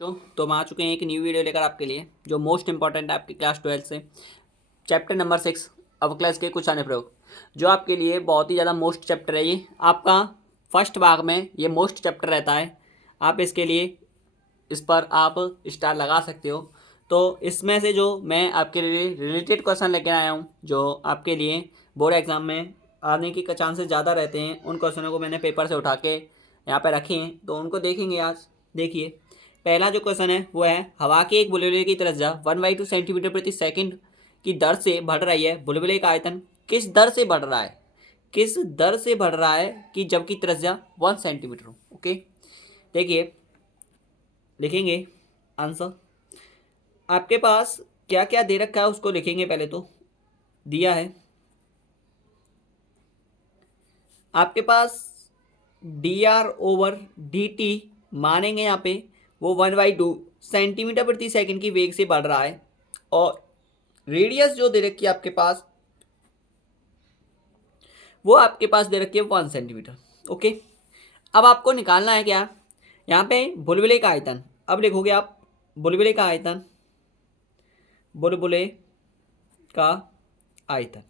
तो हम आ चुके हैं एक न्यू वीडियो लेकर आपके लिए जो मोस्ट इंपॉर्टेंट है आपकी क्लास 12 से चैप्टर नंबर 6 अवकलज के कुछ अन्य प्रयोग जो आपके लिए बहुत ही ज़्यादा मोस्ट चैप्टर है। ये आपका फर्स्ट भाग में ये मोस्ट चैप्टर रहता है। आप इसके लिए इस पर आप स्टार लगा सकते हो। तो इसमें से जो मैं आपके लिए रिलेटेड क्वेश्चन लेकर आया हूँ जो आपके लिए बोर्ड एग्जाम में आने के चांसेस ज़्यादा रहते हैं, उन क्वेश्चनों को मैंने पेपर से उठा के यहाँ पर रखे हैं, तो उनको देखेंगे आज। देखिए, पहला जो क्वेश्चन है वो है हवा के एक बुलबुले की त्रिज्या 1/2 सेंटीमीटर प्रति सेकंड की दर से बढ़ रही है। बुलबुले का आयतन किस दर से बढ़ रहा है, किस दर से बढ़ रहा है कि जबकि त्रिज्या 1 सेंटीमीटर हो। ओके, देखिए लिखेंगे आंसर। आपके पास क्या क्या दे रखा है उसको लिखेंगे। पहले तो दिया है आपके पास dr/dt मानेंगे यहाँ पे वो 1/2 सेंटीमीटर प्रति सेकंड की वेग से बढ़ रहा है और रेडियस जो दे रखी है आपके पास वो आपके पास दे रखी है 1 सेंटीमीटर। ओके, अब आपको निकालना है क्या, यहाँ पे बुलबुले का आयतन। अब लिखोगे आप बुलबुले का आयतन, बुलबुले का आयतन,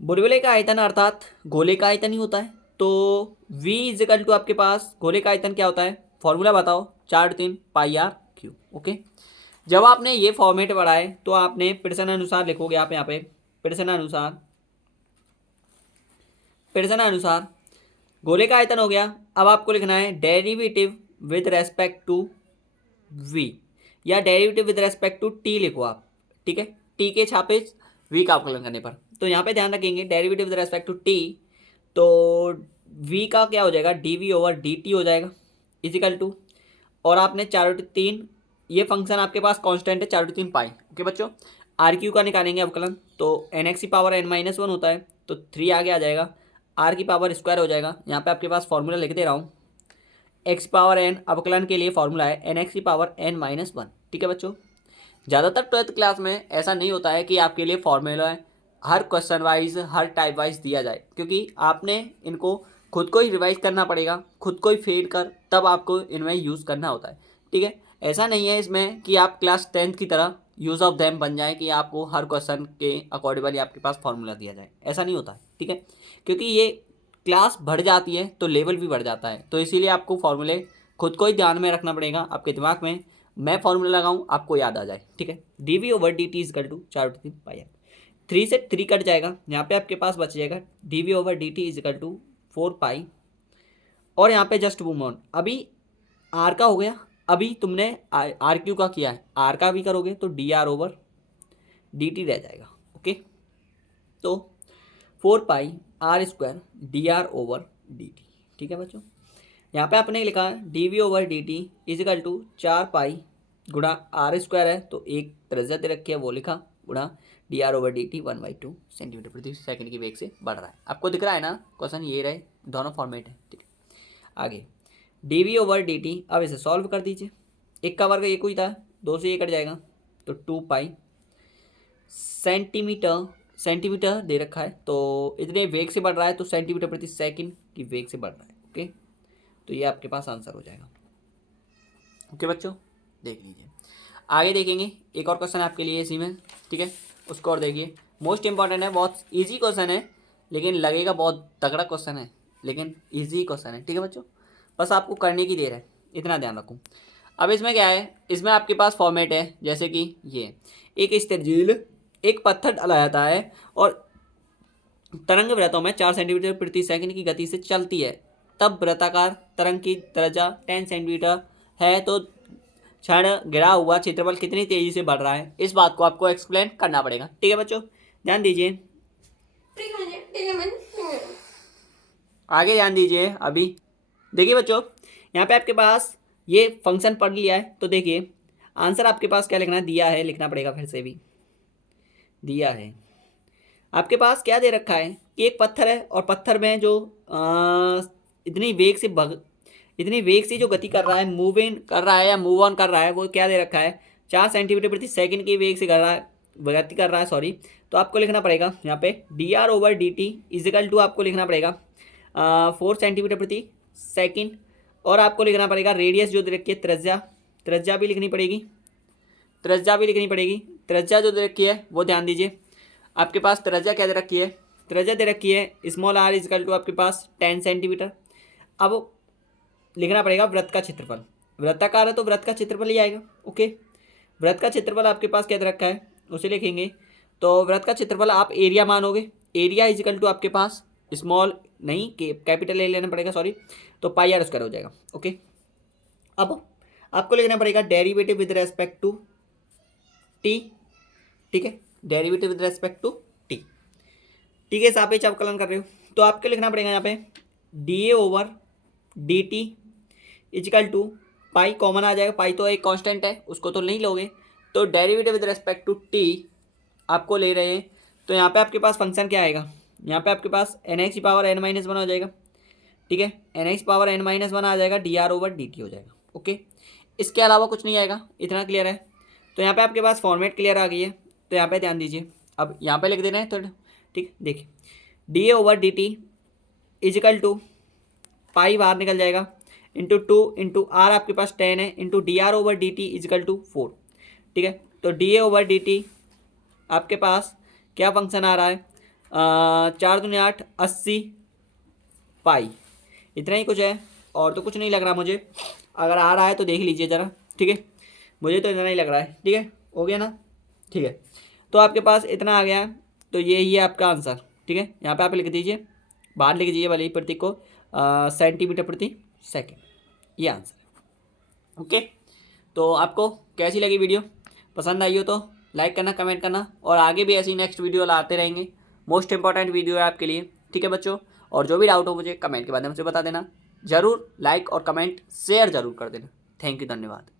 बुलबुले का आयतन अर्थात गोले का आयतन ही होता है। तो V इजिकल टू आपके पास गोले का आयतन क्या होता है, फॉर्मूला बताओ, 4/3πr³। ओके, जब आपने ये फॉर्मेट बढ़ाए तो आपने प्रश्न अनुसार लिखोगे आप यहाँ पे प्रश्न अनुसार गोले का आयतन हो गया। अब आपको लिखना है derivative with respect to v या derivative with respect to t लिखो आप। ठीक है, t के छापे v का अवकलन करने पर। तो यहाँ पे ध्यान रखेंगे derivative with respect to t, तो v का क्या हो जाएगा dv/dt हो जाएगा इजिकल टू, और आपने 4/3, ये फंक्शन आपके पास कांस्टेंट है 4/3π। ओके बच्चों, आर क्यू का निकालेंगे अवकलन, तो nx⁻n-1 होता है तो 3 आगे आ जाएगा, आर की पावर स्क्वायर हो जाएगा। यहाँ पे आपके पास फॉर्मूला लिख दे रहा हूँ, x⁻n अवकलन के लिए फॉर्मूला है nx⁻n-1। ठीक है बच्चों, ज़्यादातर 12th क्लास में ऐसा नहीं होता है कि आपके लिए फॉर्मूला हर क्वेश्चन वाइज हर टाइप वाइज दिया जाए, क्योंकि आपने इनको खुद को ही रिवाइज करना पड़ेगा, खुद को ही फीड कर तब आपको इनमें यूज़ करना होता है। ठीक है, ऐसा नहीं है इसमें कि आप क्लास 10th की तरह यूज़ ऑफ देम बन जाए कि आपको हर क्वेश्चन के अकॉर्डिंगली आपके पास फॉर्मूला दिया जाए, ऐसा नहीं होता है। ठीक है, क्योंकि ये क्लास बढ़ जाती है तो लेवल भी बढ़ जाता है, तो इसीलिए आपको फॉर्मूले खुद को ही ध्यान में रखना पड़ेगा, आपके दिमाग में मैं फॉर्मूला लगाऊं आपको याद आ जाए। ठीक है, dv/dt इजकल टू 4/3πr, 3 से 3 कट जाएगा, यहाँ पे आपके पास बच जाएगा dv/dt इजकल टू 4π, और यहाँ पे जस्ट मूव ऑन। अभी r का हो गया, अभी तुमने आर क्यू का किया है, r का भी करोगे तो dr/dt रह जाएगा। ओके, तो 4πr² dr/dt। ठीक है बच्चों, यहाँ पे आपने लिखा dv/dt इजिकल टू 4π गुणा r² है तो एक त्रिज्या दे रखी है वो लिखा, गुणा dr/dt 1/2 सेंटीमीटर प्रति सेकंड की वेग से बढ़ रहा है। आपको दिख रहा है ना क्वेश्चन, ये रहे दोनों फॉर्मेट है। ठीक है, आगे dv/dt, अब इसे सॉल्व कर दीजिए। एक का वर्ग एक ही था, 2 से ये कट जाएगा तो 2π सेंटीमीटर दे रखा है, तो इतने वेग से बढ़ रहा है तो सेंटीमीटर प्रति सेकंड की वेग से बढ़ रहा है। ओके, तो ये आपके पास आंसर हो जाएगा। ओके बच्चों, देख लीजिए। आगे देखेंगे एक और क्वेश्चन आपके लिए इसी में। ठीक है, उसको और देखिए, मोस्ट इंपॉर्टेंट है, बहुत इजी क्वेश्चन है, लेकिन लगेगा बहुत तगड़ा क्वेश्चन है, लेकिन इजी क्वेश्चन है। ठीक है बच्चों, बस आपको करने की देर है, इतना ध्यान रखूँ। अब इसमें क्या है, इसमें आपके पास फॉर्मेट है जैसे कि ये एक स्थिर एक पत्थर डाला जाता है और तरंग वृत्तों में 4 सेंटीमीटर प्रति सेकंड की गति से चलती है, तब वृत्ताकार तरंग की त्रिज्या 10 सेंटीमीटर है, तो क्षण गिरा हुआ क्षेत्रफल कितनी तेजी से बढ़ रहा है, इस बात को आपको एक्सप्लेन करना पड़ेगा। ठीक है बच्चों, ध्यान दीजिए, आगे ध्यान दीजिए। अभी देखिए बच्चों, यहाँ पे आपके पास ये फंक्शन पढ़ लिया है, तो देखिए आंसर आपके पास क्या लिखना है, दिया है, लिखना पड़ेगा, फिर से भी दिया है। आपके पास क्या दे रखा है कि एक पत्थर है और पत्थर में जो इतनी वेग से जो गति कर रहा है, मूव इन कर रहा है या मूव ऑन कर रहा है, वो क्या दे रखा है 4 सेंटीमीटर प्रति सेकंड की वेग से कर रहा है, गति कर रहा है, सॉरी। तो आपको लिखना पड़ेगा यहाँ पे dr/dt इजिकल टू आपको लिखना पड़ेगा 4 सेंटीमीटर प्रति सेकंड, और आपको लिखना पड़ेगा रेडियस जो दे रखी है, त्रिज्या भी लिखनी पड़ेगी, त्रिज्या जो दे रखी है वो ध्यान दीजिए। आपके पास त्रिज्या क्या दे रखी है, त्रिज्या दे रखी है स्मॉल r इजकल टू आपके पास 10 सेंटीमीटर। अब लिखना पड़ेगा वृत्त का क्षेत्रफल, वृत्ताकार है तो वृत्त का क्षेत्रफल ही आएगा। ओके, वृत्त का क्षेत्रफल आपके पास क्या दे रखा है उसे लिखेंगे। तो वृत्त का क्षेत्रफल आप एरिया मानोगे, एरिया इजकल टू आपके पास स्मॉल नहीं कैपिटल ए लेना पड़ेगा, सॉरी, तो पाई आर स्क्वायर हो जाएगा। ओके, अब आपको लिखना पड़ेगा derivative with respect to T, ठीक है, derivative with respect to T, T के सापेक्ष अवकलन कर रहे हो तो आपको लिखना पड़ेगा यहाँ पे d A over D t is equal to pi, common आ जाएगा, पाई तो एक कांस्टेंट है उसको तो नहीं लोगे, तो derivative with respect to T आपको ले रहे हैं तो यहाँ पे आपके पास फंक्शन क्या आएगा, यहाँ पे आपके पास n x power n minus one हो जाएगा, ठीक है, n x power n minus one आ जाएगा, d are over D t हो जाएगा। ओके, इसके अलावा कुछ नहीं आएगा, इतना क्लियर है। तो यहाँ पे आपके पास फॉर्मेट क्लियर आ गई है, तो यहाँ पे ध्यान दीजिए, अब यहाँ पे लिख देना है तो ठीक, देखिए d A over D T is equal to pi बाहर निकल जाएगा इंटू 2 इंटू आर आपके पास 10 है into D are over D T is equal to 4, ठीक है। तो D A over D T आपके पास क्या फंक्शन आ रहा है, 4 दूनी 8 80 पाई, इतना ही कुछ है और तो कुछ नहीं लग रहा मुझे, अगर आ रहा है तो देख लीजिए ज़रा, ठीक है, मुझे तो इतना ही लग रहा है, ठीक है, हो गया ना, ठीक है। तो आपके पास इतना आ गया है, तो ये ही है आपका आंसर, ठीक है। यहाँ पे आप लिख दीजिए, बाहर लिख दीजिए वाले प्रतीक को सेंटीमीटर प्रति सेकेंड, ये आंसर है। ओके, तो आपको कैसी लगी वीडियो, पसंद आई हो तो लाइक करना, कमेंट करना, और आगे भी ऐसी नेक्स्ट वीडियो लाते रहेंगे, मोस्ट इंपॉर्टेंट वीडियो है आपके लिए, ठीक है बच्चों। और जो भी डाउट हो मुझे कमेंट के माध्यम से बता देना, ज़रूर लाइक और कमेंट शेयर ज़रूर कर देना। थैंक यू, धन्यवाद।